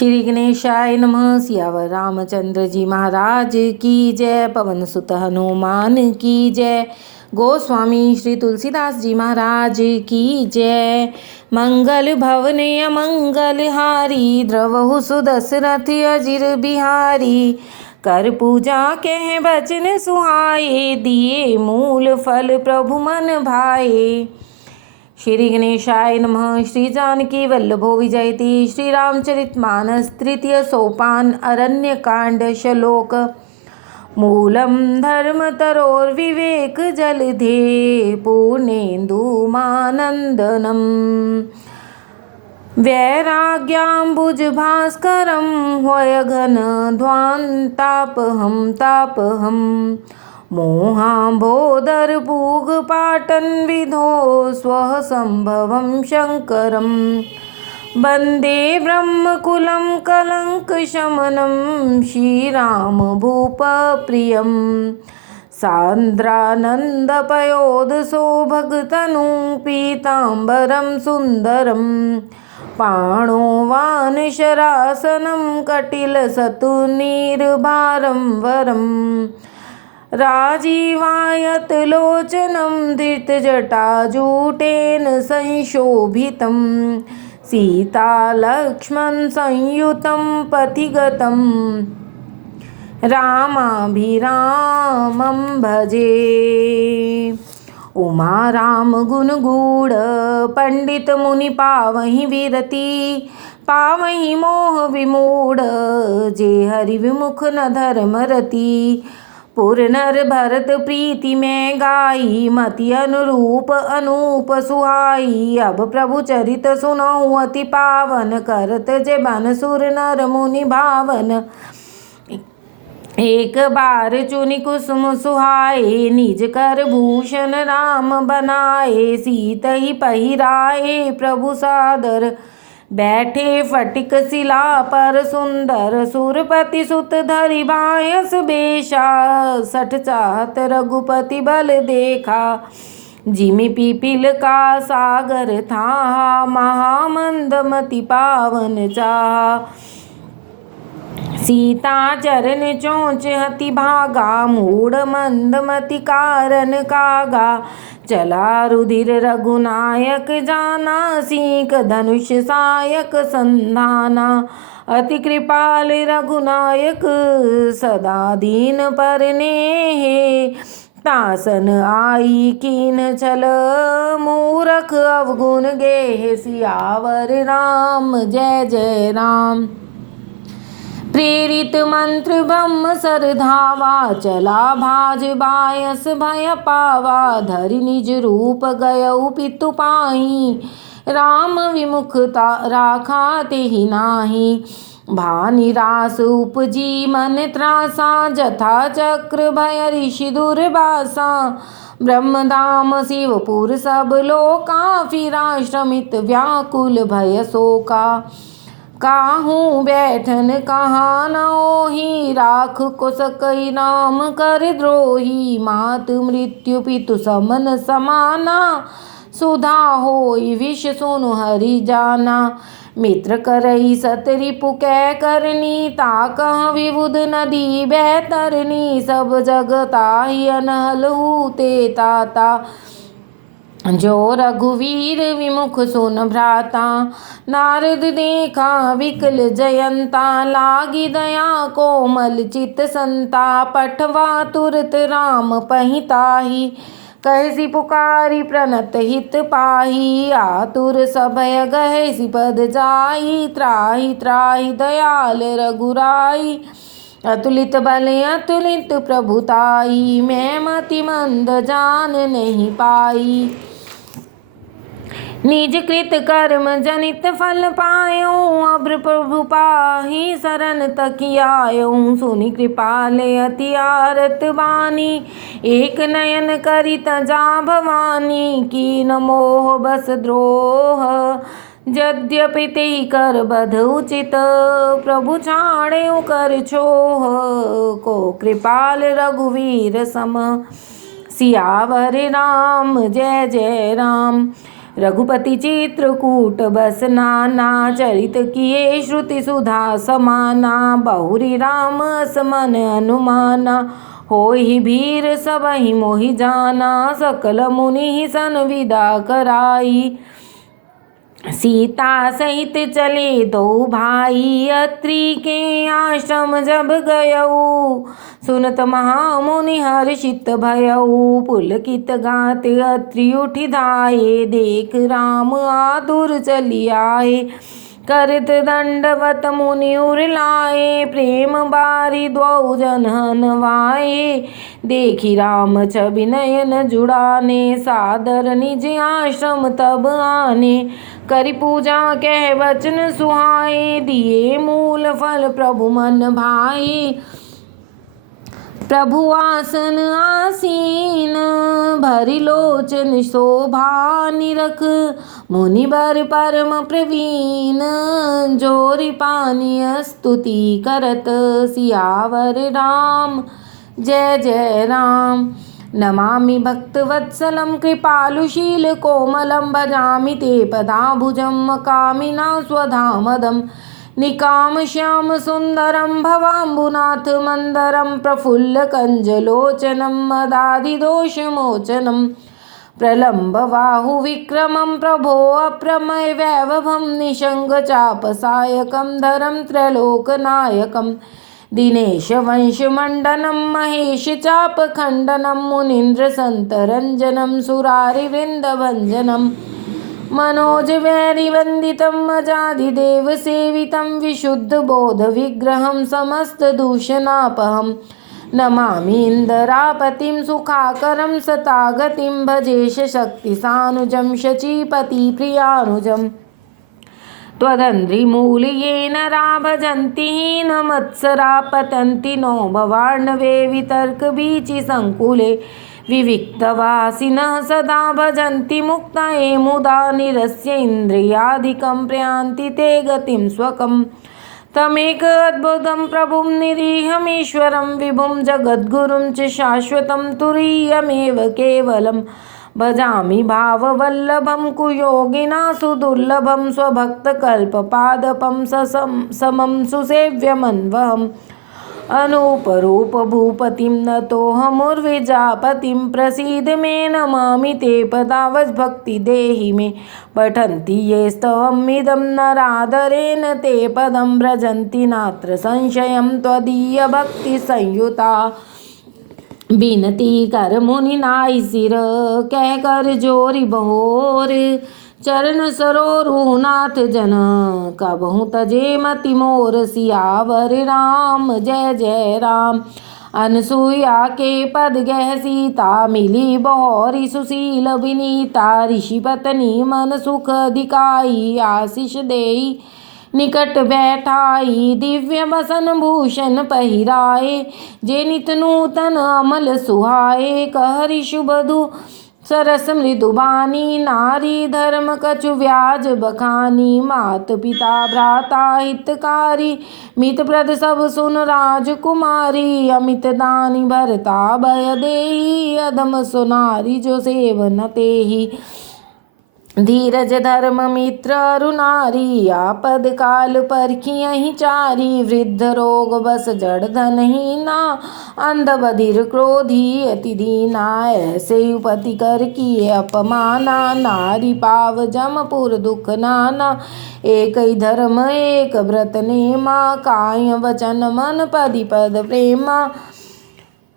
श्री गणेशाय नमः। सियावर रामचंद्र जी महाराज की जय। पवन सुत हनुमान की जय। गोस्वामी श्री तुलसीदास जी महाराज की जय। मंगल भवन अमंगल हारी, द्रवहु सुदशरथ अजिर बिहारी। कर पूजा कह बचन सुहाए, दिए मूल फल प्रभु मन भाए। श्री गणेशाय नमः। श्री जानकी वल्लभो विजयति। श्री रामचरितमानस तृतीय सोपान अरण्य कांड श्लोक। मूलम धर्म तरोर्विवेक जलधे, पूर्णेन्दुमानंदनम। वैराग्याम्बुज भास्करम, ह्वय घन ध्वान्तापहम तापहम। मोहाम्बोदर पूग पाटन विधो, स्वः संभवं शंकरम। वंदे ब्रह्मकुलं कलंक शमनं, श्रीराम भूप प्रियम। सान्द्रानंद पयोद सौभगतनु, पीतांबरम सुंदरम। पाणोवान शरासनं, कटिल सतु निर्भारं वरम। राजीवायत लोचनं, धृतजटाजूटेन संशोभितं। सीता लक्ष्मण संयुतं पथिगतं, रामाभिरामं भजे। उमा राम गुण गूढ़, पंडित मुनि पावहि विरति। पावहि मोह विमूढ़, जे हरि विमुख न धर्म रति। पुर नर भरत प्रीति में गाई, मति अनुरूप अनूप सुहाई। अब प्रभु चरित सुनहु अति पावन, करत जे बन सुर नर मुनि भावन। एक बार चुनि कुसुम सुहाए, निज कर भूषण राम बनाए। सीत ही पहिराए प्रभु सादर, बैठे फटिक शिला पर सुंदर। सुरपति सुत धरि बायस बेशा, सठ चाहत रघुपति बल देखा। जिमि पिपील का सागर था, महामंदमति पावन चाहा। सीता चरण चोंच हति भागा, मूढ़ मंदमति कारण कागा। चला रुधिर रघुनायक जाना, सीक धनुष सायक संधाना। अति कृपाल रघुनायक, सदा दीन पर नेहे। तासन आई कीन छल, मूरख अवगुण गेह। सियावर राम जय जय राम। प्रेरित मंत्र ब्रह्म सर धावा, चला भाज बायस भय पावा। धरि निज रूप गयउ पितु पाही, राम विमुखता राखा तेहि नाही। भानिरास उपजी मन त्रासा, जथा चक्र भय ऋषि दुर्वासा। ब्रह्मधाम शिवपुर सब लोका, फिरा श्रमित व्याकुल भय शोका। काहू बैठन कहाँ न ओहि, राख को सकई नाम कर द्रोही। मात मृत्यु पितु समन समाना, सुधा होई विष सुनु हरि जाना। मित्र करई सत रिपु कै करनी, ताकह विबुध नदी बैतरनी। सब जग ताहि अनहल हूते ताता, जो रघुवीर विमुख सुन भ्राता। नारद देखा विकल जयंता, लागी दया कोमल चित संता। पठवा तुरत राम पहिताही, कहसी पुकारी प्रणत हित पाही। आतुर सभय गहसी पद जाई, त्राहि त्राहि दयाल रघुराई। अतुलित बल अतुलित प्रभुताई, मैं मति मंद जान नहीं पाई। निज कृत कर्म जनित फल पायो, अभ्र प्रभु पाहि शरण तकियायो। सुनि कृपाले अति आरत बानी, एक नयन करित जा भवानी। कीन मोह बस द्रोह, यद्यपि तेहि कर बध उचित। प्रभु छाड़े कर छोह, को कृपाल रघुवीर सम। सियावर राम जय जय राम। रघुपति चित्रकूट बस नाना, चरित किए श्रुति सुधा समाना। बहुरी राम समन अनुमाना, होहि भीर सबहि मोहि जाना। सकल मुनि सन विदा कराई, सीता सहित चले दो भाई। अत्रि के आश्रम जब गयऊ, सुनत महामुनि हर्षित भयऊ। पुलकित गात अत्रि उठि धाये, देख राम आतुर चली आए। करत दंडवत मुनि उर लाए, प्रेम बारी द्वौ जन हनवाए। देखी राम छवि नयन जुड़ाने, सादर निज आश्रम तब आने। करि पूजा कह वचन सुहाए, दिए मूल फल प्रभु मन भाए। प्रभु आसन आसीन, भरि लोचन शोभा निरख। मुनि बर परम प्रवीण, जोरि पानी स्तुति करत। सियावर राम जय जय राम। नमामि भक्तवत्सलं कृपालुशील कोमलं, भजामि ते पदाभुजं कामिना स्वधामदम्। निकाम श्याम सुंदरं भवाम्बुनाथ मंदरं, प्रफुल्ल कंजलोचनं मदादिदोषमोचनं। प्रलम्ब बाहु विक्रमं प्रभो अप्रमय वैभवं, निशंग चापसायकं धरं त्रैलोकनायकं। दिनेश वंश मंडनं महेश चाप खंडनं, मुनीन्द्र संतरंजनं सुरारि वृंद भंजनं। मनोज वैरि वंदितं अजाधिदेव सेवितं, विशुद्ध बोध विग्रहं समस्त दूषणापहं। नमामि इंदरापतिं सुखाकरं सतागतिं, भजेश शक्ति सानुजं शचीपति प्रियानुजम्। त्वदन्ध्रिमूलयेन भजन्ति हीनमत्सरा, पतन्ति नो भवार्णवे वितर्कबीचि संकुले। विविक्तवासिनः सदा भजन्ति मुक्तये मुदा, निरस्य इन्द्रियादिकं प्रयान्ति ते गतिं स्वकम्। तमेक अद्भुतं प्रभुं निरीहमीश्वरं, विभुं जगद्गुरुं च शाश्वतं तुरीयमेव केवलम्। भजामि भाववल्लभं कुयोगिना सुदुर्लभं, स्वभक्तकल्पपादपं समं सुसेव्यमन्वहम्। अनूपरूप भूपतिं नतोऽहमुर्विजापतिं, प्रसीद मे नमामि ते पदावज्भक्ति देहि मे। पठन्ति ये स्तवमिदं नरादरेण ते पदं, व्रजन्ति नात्र संशयं त्वदीयभक्तिसंयुता। बिनती कर मुनि नाई सिर, कह कर जोरी बहोर। चरण सरोरु नाथ जन, कबहु तजे मति मोर। सियावर राम जय जय राम। अनसुया के पद गह सीता, मिली बहोरी सुशील विनीता। ऋषि पत्नी मन सुख अधिकाई, आशीष देई निकट बैठाई। दिव्य बसन भूषण पहिराए, जे नित नूतन अमल सुहाए। कहरि शुभधु सरस मृदुबानी, नारी धर्म कछु व्याज बखानी। मात पिता भ्राता हितकारी, मित प्रद सब सुन राजकुमारी। अमित दानी भरता भय देहि, अधम सुनारी जो सेवन तेहि। धीरज धर्म मित्र अरुनारी, आपद काल परखियहि चारी। वृद्ध रोग बस जड़ धनहीना, अंध बधिर क्रोधी अति दीना। ऐसे उपति कर किए अपमाना, नारी पाव जमपुर दुख नाना। एक ही धर्म एक व्रत नेमा, काय वचन मन पदि पद प्रेमा।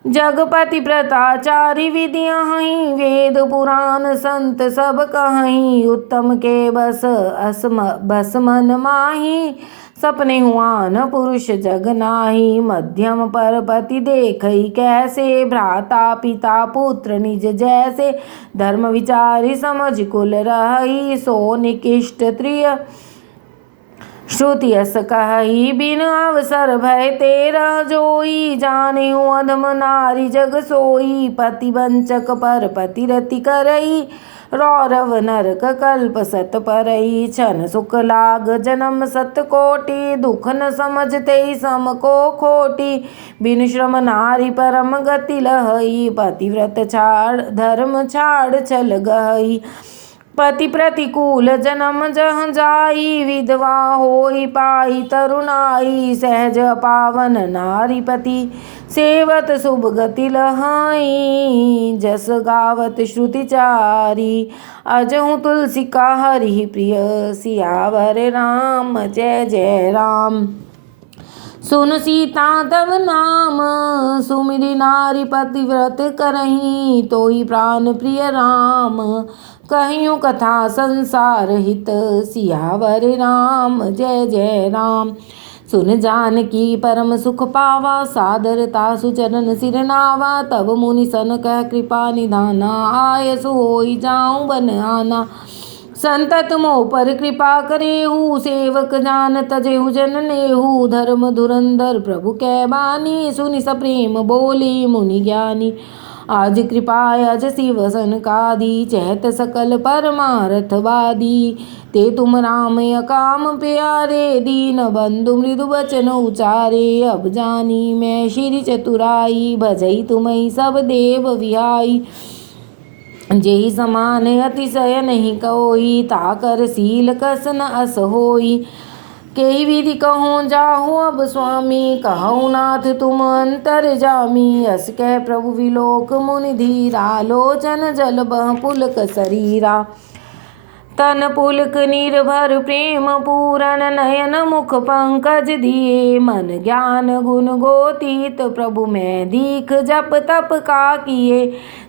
जगपति व्रताचारी विधियाँ हहीं, वेद पुराण संत सब कहीं। उत्तम के बस मन माही, सपने हुआ न पुरुष जग नाही। मध्यम पर पति देखई कैसे, भ्राता पिता पुत्र निज जैसे। धर्म विचारी समझ कुल रही, सो निकृष्ट त्रिय श्रुति अस कही। बिन अवसर भय तेरह जोई, जाने अधम नारी जग सोई। पति वंचक पर पति रति करई, रौरव नरक कल्प सत परई। छन सुख लाग जन्म सत कोटि, दुख न समझते सम को खोटी। बिन श्रम नारी परम गति लहई, पतिव्रत छाड़ धर्म छाड़ चल गई। पति प्रतिकूल जन्म जह जाई, विधवा होई पाई तरुणाई, सहज पावन नारीपति सेवत शुभ गति लहाई, जस गावत श्रुति चारी, अजहु तुलसी का हरि प्रिय, सियावर राम जय जय राम। सुन सीता तव नाम, सुमिरि नारी पतिव्रत करही, तोहि प्राण प्रिय राम, कहियो कथा संसार हित, सियावर राम जय जय राम। सुन जानकी परम सुख पावा, सादरता सुचरण सिर नावा, तब मुनि सन कह कृपा निधाना, आयसु होई जाऊं बन आना। संतत मोह पर कृपा करेहु, सेवक जान तजेहु जन नेहु, धर्म धुरंधर प्रभु कै बानी, सुनि सप्रेम बोले मुनि ज्ञानी। आज कृपा अज शिव सनकादि, चहत सकल परमारथवादी, ते तुम राम अकाम प्यारे, दीन बंधु मृदु बचन उचारे। अब जानी मैं श्री चतुराई, भजई तुम्हें सब देव विहाई, जेहि समान अतिशय नहीं कोई, ताकर शील कस न अस होई। केहि विधि कहूँ जाहु अब स्वामी, कहूँ नाथ तुम अंतर जामी, अस कह प्रभु विलोक मुनि धीरा, लोचन जल बह पुलक शरीरा। तन पुलक निर्भर प्रेम पूरन, नयन मुख पंकज दिए, मन ज्ञान गुण गोतीत प्रभु मैं दीख, जप तप का किए।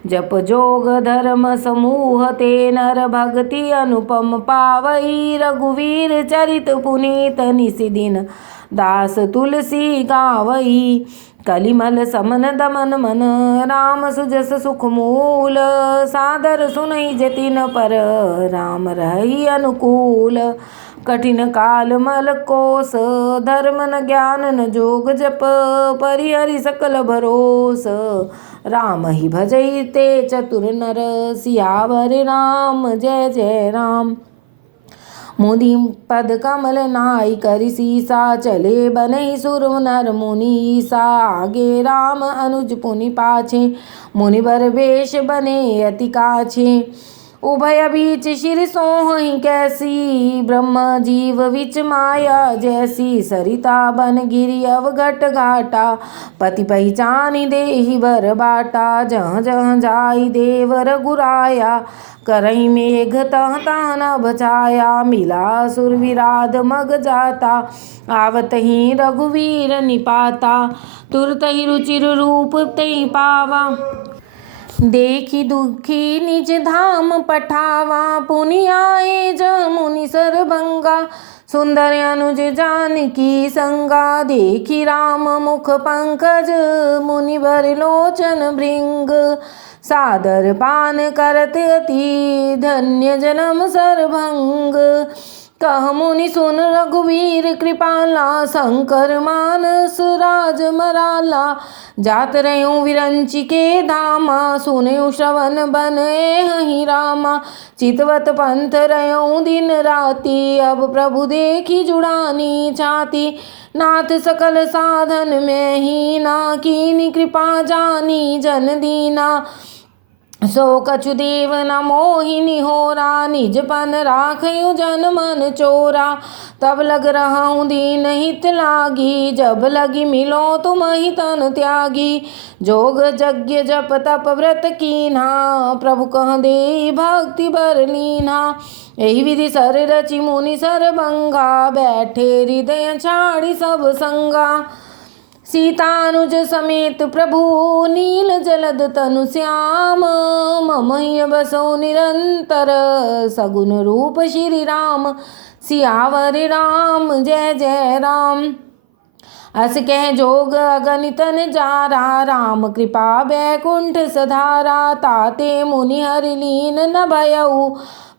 जप जोग धर्म समूह ते, नर भक्ति अनुपम पावई, रघुवीर चरित पुनीत निस दिन, दास तुलसी गावई। कलिमल समन दमन मन, राम सुजस सुख मूल, सादर सुनई जतिन पर, राम रही अनुकूल। कठिन काल मल कोस, धर्म न ज्ञान न जोग जप, परिहरि सकल भरोस, राम ही भजई ते चतुर नर, सियावर राम जय जय राम। मुनि पद कमल नाई करि सीसा, चले बनहि सुर नर मुनि सा, आगे राम अनुज पुनि पाछे, मुनिवर वेश बने अति काछे। उभय बीच शिर सोहहि कैसी, ब्रह्म जीव विच माया जैसी, सरिता बन गिरि अवघट घाटा, पति पहिचानी देहि बर बाटा। जहाँ जहाँ जाई देव रघुराया, करहि मेघ तह तह न बचाया, मिला सुर विराध मग जाता, आवत ही रघुवीर निपाता। तुरत ही रुचिर रूप तहि पावा, देखी दुखी निज धाम पठावा। पुनि आए जमुनि सरभंगा, सुंदर अनुज जानकी संगा। देखी राम मुख पंकज, मुनिवर लोचन भृंग। सादर पान करत अति, धन्य जन्म सरभंग। कह मुनि सुन रघुवीर कृपाला, शंकर मानस राज मराला। जात रहूं विरंचि के धामा, सुनऊ श्रवण बन एहि रामा। चितवत पंथ रहूं दिन राति, अब प्रभु देखी जुड़ानी छाती। नाथ सकल साधन में हीना, कीनी कृपा जानी जन दीना। सो कछु देव न मोहिनी होरा, निज पन राखयु जन मन चोरा। तब लग रहूं दीन हित लागी, जब लगी मिलो तुम ही तन त्यागी। जोग यज्ञ जप तप व्रत कीन्हा, प्रभु कह दे भक्ति बर लीन्हा। एहि विधि सर रचि मुनि सरभंगा, बैठे हृदय छाड़ी सब संगा। सीतानुज समेत प्रभु नील जलद तनु श्याम, ममह्य बसो निरंतर सगुन रूप श्री राम। सियावर राम जय जय राम। अस कह जोग अगणित नजारा, राम कृपा बैकुंठ सधारा। ताते मुनि हरि लीन न भयउ,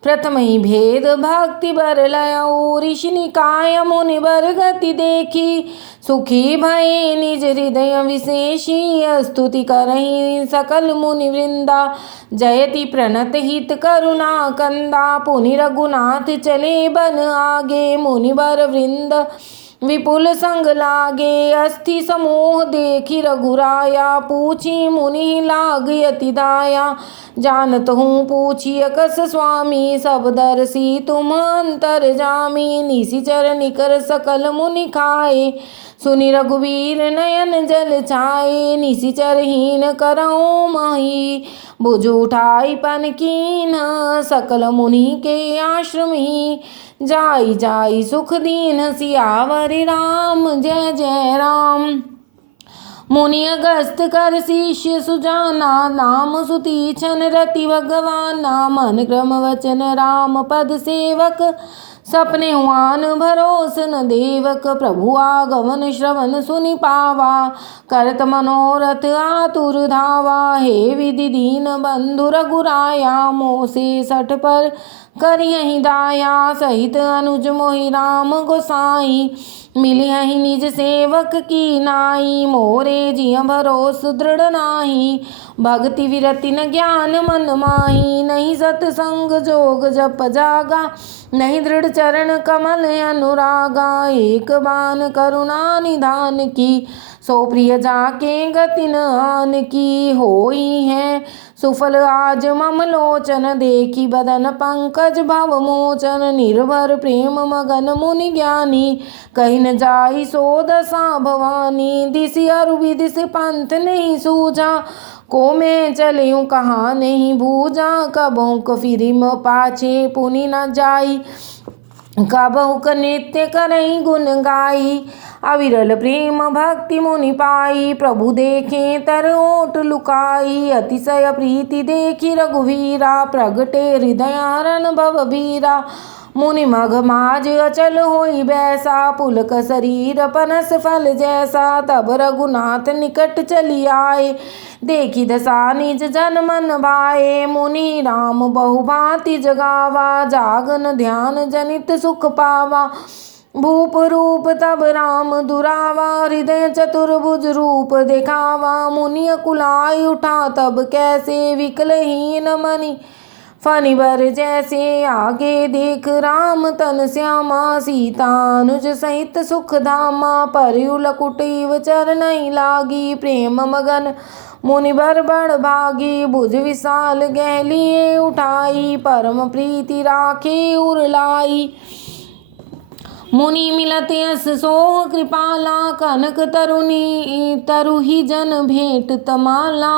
प्रथम ही भेद भक्ति बर लयऊ। ऋषि निकाय मुनि बर गति देखी, सुखी भय निज हृदय विशेषी। स्तुति करहि सकल मुनि वृंदा, जयति प्रणत हित करुणा कंदा। पुनि रघुनाथ चले बन आगे, मुनि बर वृंद विपुल संग लागे अस्थि समूह देखी रघुराया, पूछी मुनि लाग यति दाया, जानत हूँ पूछी अकस स्वामी, सब दर्शी तुम अंतर जामी, निशिचर निकर सकल मुनि खाए, सुनि रघुवीर नयन जल छाए, निशिचरहीन करऊँ मही, भुज उठाई पन कीन, सकल मुनि के आश्रम ही, जाई जाई सुख दीन, सियावर राम जय जय राम। मुनि अगस्त कर शिष्य सुजाना, नाम सुतीक्षण रति भगवाना, मन क्रम वचन राम पद सेवक, सपने हुआन भरोस न देवक, प्रभु आगमन श्रवण सुनि पावा, करत मनोरथ आतुर धावा, हे विधि दीन बंधु रघुराया, मोसे सठ पर करियहि दाया, सहित अनुज मोहि राम गोसाई, मिलियहि निज सेवक की नाई, मोरे जिय भरोस दृढ़ नाही, भक्ति विरति न ज्ञान मन माही, नहीं सतसंग जोग जप जागा, नहीं दृढ़ चरण कमल अनुरागा, एक बान करुणा निधान की, सो प्रिय जाके गति न आन की, होई है सुफल आज मम लोचन, देखी बदन पंकज भव मोचन, निर्भर प्रेम मगन मुनि ज्ञानी, कहीं न जाई सो दशा भवानी, दिशि अरु विदिश पंथ नहीं सूझा, को मैं चलूँ कहाँ नहीं भूजा, कबहु कफिरिम पाछे पुनि न जाई, कबहुक नित्य करई गुण गाई, अविरल प्रेम भक्ति मुनि पाई, प्रभु देखे तर ओट लुकाई, अतिशय प्रीति देखी रघुवीरा, प्रगटे हृदय हरण भव भीरा, मुनि मघ माज अचल होई बैसा, पुलक शरीर पनस फल जैसा, तब रघुनाथ निकट चली आए, देखी दशा निज जन मन भाए, मुनि राम बहु भांति जगावा, जागन ध्यान जनित सुख पावा, भूप रूप तब राम दुरावा, हृदय चतुर्भुज रूप दिखावा, मुनि कुलाय उठा तब कैसे, विकलहीन मनि फनि बर जैसे, आगे देख राम तन श्यामा, सीता अनुज सहित सुख धामा, परयुल कुटीव चरनहि लागी, प्रेम मगन मुनि बर बड़ भागी, भुज विशाल गहलिए उठाई, परम प्रीति राखे उर लाई, मुनि मिलत यस सोह कृपाला, कनक तरुहि जन भेंट तमाला,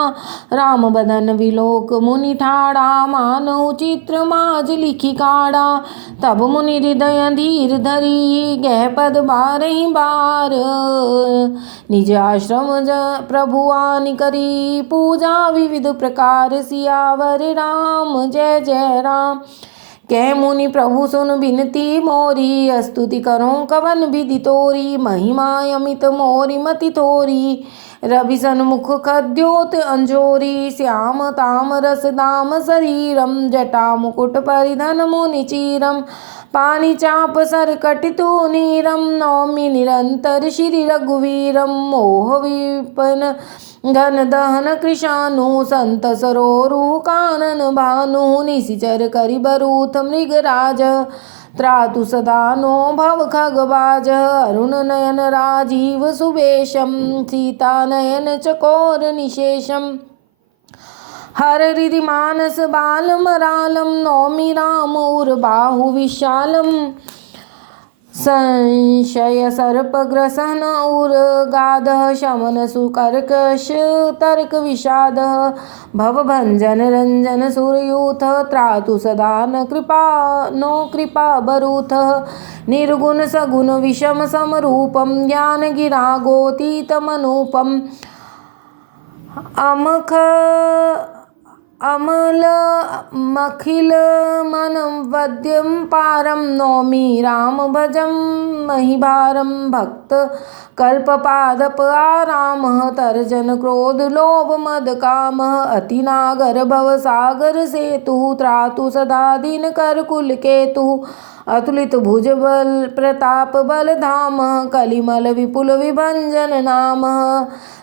राम बदन विलोक मुनि ठाड़ा, मानहु चित्र माज लिखि काढ़ा, तब मुनि हृदय धीर धरी, गह पद बारहि बार, निज आश्रम प्रभु आनि करी, पूजा विविध प्रकार, सियावर राम जय जय राम। कह मुनि प्रभु सुन बिनती मोरी, स्तुति करो कवन विधि तोरी, महिमा अमित मोरी मति थोरी, रवि सन्मुख खद्योत अंजोरी, श्याम ताम रस दाम शरीरम, जटा मुकुट परिधन मुनि चीरम, पानी चाप सर कटितु नीरम, नौमि निरंतर श्री रघुवीरम, मोह विपन घन दहन कृशानु, संत सरोरु कानन भानु, निशिचर करि बरूथ मृगराज, त्रातु सदा नो भव खगबाज, अरुण नयन राजीव सुवेशम, सीता नयन चकोर निशेषम, हर हृदि मानस बालमरालम, नौमि राम उर्बाहु विशालम, संशय सर्प ग्रसन उर्गाध, शमन सुकर्कश तर्क विषाद, भवभंजन रंजन सुरयूथ, त्रातु सदा न कृपा बरूथ, निर्गुण सगुण विषम समरूपम, ज्ञान गिरा गोतीतमनूपम, अमल मखिल मन वद्यम पारम, नौमि राम भजम महिभारम, भक्त कल्प पादप आराम, तर्जन क्रोध लोभ मद काम, अति नागर भव सागर सेतु, त्रातु सदा दीन कर कुल केतु, अतुलित भुज बल प्रताप बल धाम, कलिमल विपुल विभंजन नाम,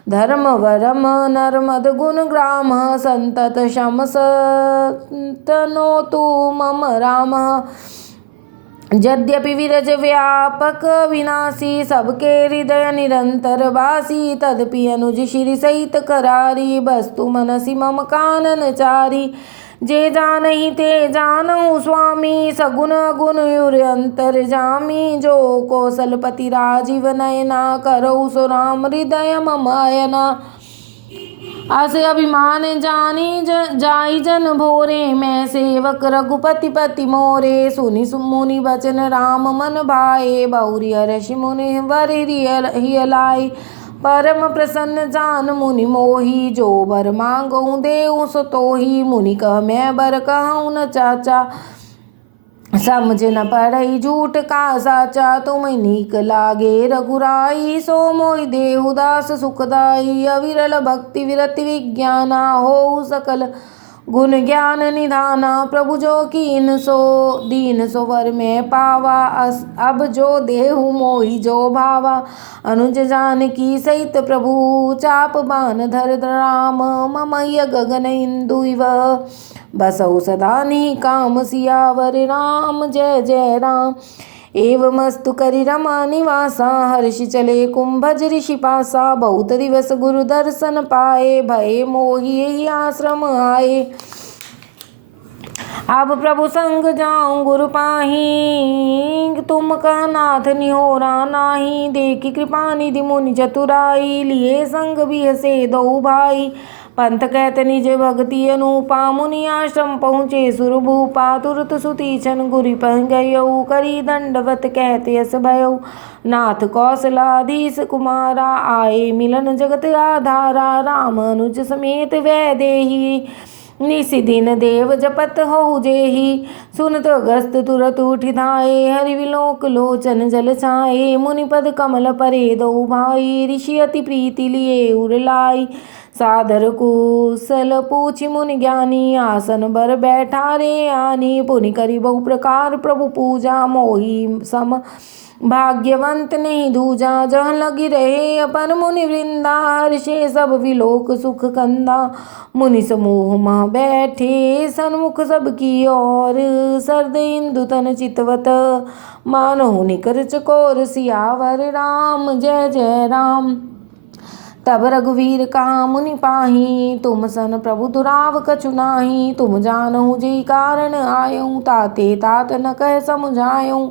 धर्म वरम नर्मद गुण ग्राम, संतत शम सतनोतु मम राम, यद्यपि विरज व्यापक विनाशी, सबके हृदय निरंतर वासी, तदपि अनुज श्री सहित करारी, वस्तु मनसि मम कानन चारी। जे जानहि ते जानहु स्वामी, सगुण गुण युर अंतर जामी, जो कौशलपति राजीव नयना, करहु सो राम हृदय मम अयना। आस अभिमान जानी जाई जन भोरे, मैं सेवक रघुपति पति मोरे। सुनि मुनि बचन राम मन भाए, बहुरी हर्षि मुनि वर हिय लाए। परम प्रसन्न जान मुनि मोही, जो वर मांगहु देहु सो तोही। मुनि कह मैं बर कहूँ न चाचा, समझ न पड़ई झूठ का साचा। तुम नीक लागे रघुराई, सो मोहि देहु दास सुखदाई। अविरल भक्ति विरति विज्ञाना, हो सकल गुण ज्ञान निधाना। प्रभु जो कीन सो दीन सो वर में पावा, अब जो देहु मोहि जो भावा। अनुज जानकी सहित प्रभु, चाप बान धर राम। ममय गगन इंदु इव, बसहु सदा निकाम सियावर राम। जय जय राम। एवमस्तु करि रमा निवासा, हर्षि चले कुंभज ऋषि पासा। बहुत दिवस गुरु दर्शन पाए, भये मोहि यही आश्रम आए। अब प्रभु संग जाऊं गुरु पाही, तुम कह नाथ निहोरा नाही। देखी कृपा निधि मुनि चतुराई, लिए संग बिहसे दो भाई। पंथ कहत निज भक्ति अनुपा, मुनि आश्रम पहुँचे सुरभूपा। तुरत सुतीक्षण गुरु पह गयऊ, करी दंडवत कहत यस भयऊ। नाथ कौशलाधीश कुमारा, आए मिलन जगत आधारा। राम अनुज समेत वैदेही, निसि दिन देव जपत हो जेहि। सुनत अगस्त तुरत उठि धाये, हरि विलोक लोचन जल छाये। मुनि पद कमल परे दो भाई, ऋषि अति प्रीति लिए उर लाई। सादर कुशल पूछि मुनि ज्ञानी, आसन बर बैठा रे आनी। पुनि करी बहु प्रकार प्रभु पूजा, मोहि सम भाग्यवंत नहीं दूजा। जह लगी रहे अपन मुनि वृंदा, हर्षे सब विलोक सुख कंदा। मुनि समूह मह बैठे सन्मुख सबकी ओर, सर्द इंदु तन चितवत, मानो निकर चकोर। सियावर राम जय जय राम। तब रघुवीर कहा मुनि पाही, तुम सन प्रभु दुराव कछु नाही। तुम जानहु जेहि कारण आयऊ, ताते तात न कह समुझायऊ।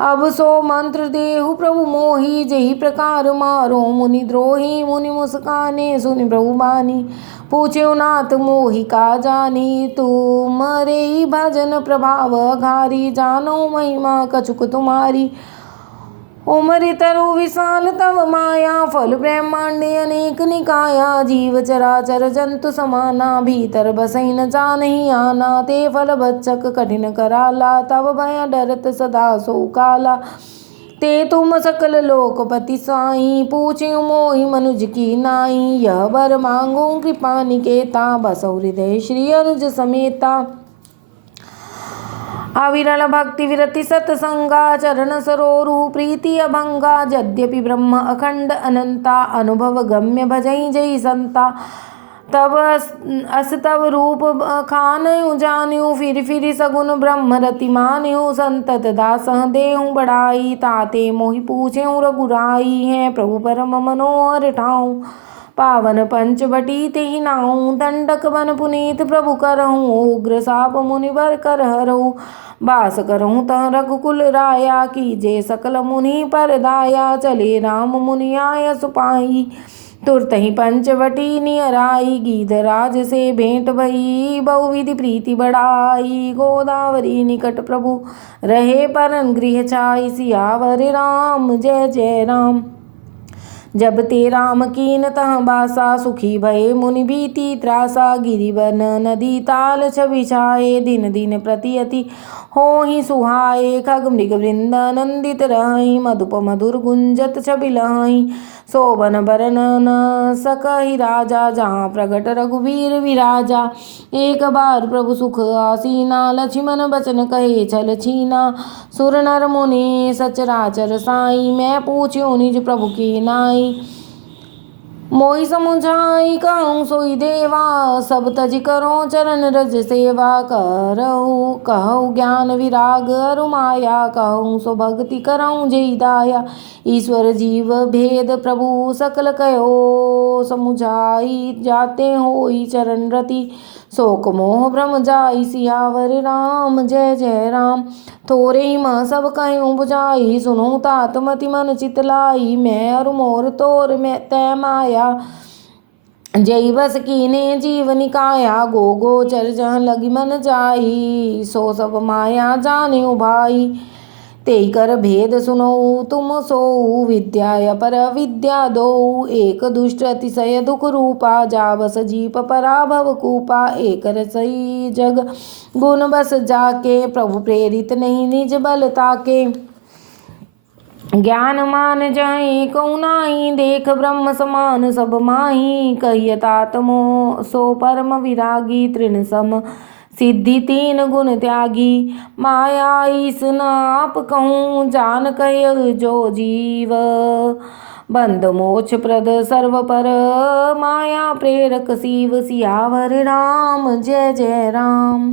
अब सो मंत्र देहु प्रभु मोहि, जेहि प्रकार मारो मुनि द्रोही। मुनि मुस्काने सुनि प्रभु बानी, पूछे नाथ मोहि का जानी। तुमरे ही भजन प्रभाव घारी, जानो महिमा कछुक तुम्हारी। उमरि तरु विशाल तव माया, फल ब्रह्मांड अनेक निकाया। जीव चराचर जंतु समाना, भीतर बसई न जानहि आना। ते फल बच्चक कठिन कराला, तब भय डरत सदा सो काला। ते तुम सकल लोकपति साई, पूछे मोहि मनुज की नाई। यह वर मांगो कृपा निकेता, बसहु हृदय श्री अनुज समेता। अविरल भक्ति विरति सत्संगा, चरण सरोरु प्रीति अभंगा। यद्यपि ब्रह्म अखंड अनंता, अनुभव गम्य भजई जय संता। तब अस तब रूप खानयु जान्यु, फिर सगुन ब्रह्म रति मान्यु। संतत दासह देहु बढ़ाई, ताते मोहि पूछेउ रघुराई। है प्रभु परम मनोहर ठाऊ, पावन पंचवटी तेहि नाऊ। दंडक बन पुनीत प्रभु करहूँ, उग्र साप मुनि बर कर हरहु। बास करहूँ तह रघुकुल राया, कीजे सकल मुनि पर दाया। चले राम मुनि आय सुपाई, तुरत ही पंचवटी नियर आई। गीधराज से भेंट भई, बहुविधि प्रीति बढ़ाई। गोदावरी निकट प्रभु रहे, परन गृह छाई। सियावर राम जय जय राम। जब ते राम कीन तह बासा, सुखी भये मुनि भीति त्रासा। गिरिवन नदी ताल छवि छाए, दिन दिन प्रति अति होहि सुहाए। खग मृग वृंद नंदित रहई, मधुप मधुर गुंजत छवि लहई। शोभन बरन न सकहि राजा, जहाँ प्रगट रघुवीर विराजा। एक बार प्रभु सुख आसीना, लक्ष्मण बचन कहे छल छीना। सुर नर मुनि सचराचर साई, मैं पूछ्यो निज प्रभु की नाई। मोहि समुझाई कहूँ सोई देवा, सब तज करो चरण रज सेवा। करहु कहु ज्ञान विराग अरु माया, कहूँ सो भक्ति करऊँ जय दाया। ईश्वर जीव भेद प्रभु सकल कयो, समुझाई जाते होई चरण रति। शोक मोह भ्रम जाई सियावर राम, जय जय राम। थोरे ही मह सब कहूँ बुझाई, सुनो तात मति मन चित लाई। मैं अरु मोर तोर मैं तै माया, जय बस कीने जीव निकाया। गो गोचर जहाँ लगी मन जाई, सो सब माया जाने भाई। तेई कर भेद सुनो तुम सोऊ, विद्या अपर विद्या दो। एक दुष्ट अतिशय दुख रूपा, जा बस जीप पराभव कूपा। एक रसई जग गुण बस जाके, प्रभु प्रेरित नहीं निज बल ताके। ज्ञान मान जाए कौ नाही, देख ब्रह्म समान सब माही। कहिय तात मोह सो परम विरागी, तृण सम सिद्धि तीन गुण त्यागी। माया ईस न आप कहूँ, जान कह जो जीव। बंद मोक्ष प्रद सर्व पर, माया प्रेरक शिव। सियावर राम जय जय राम।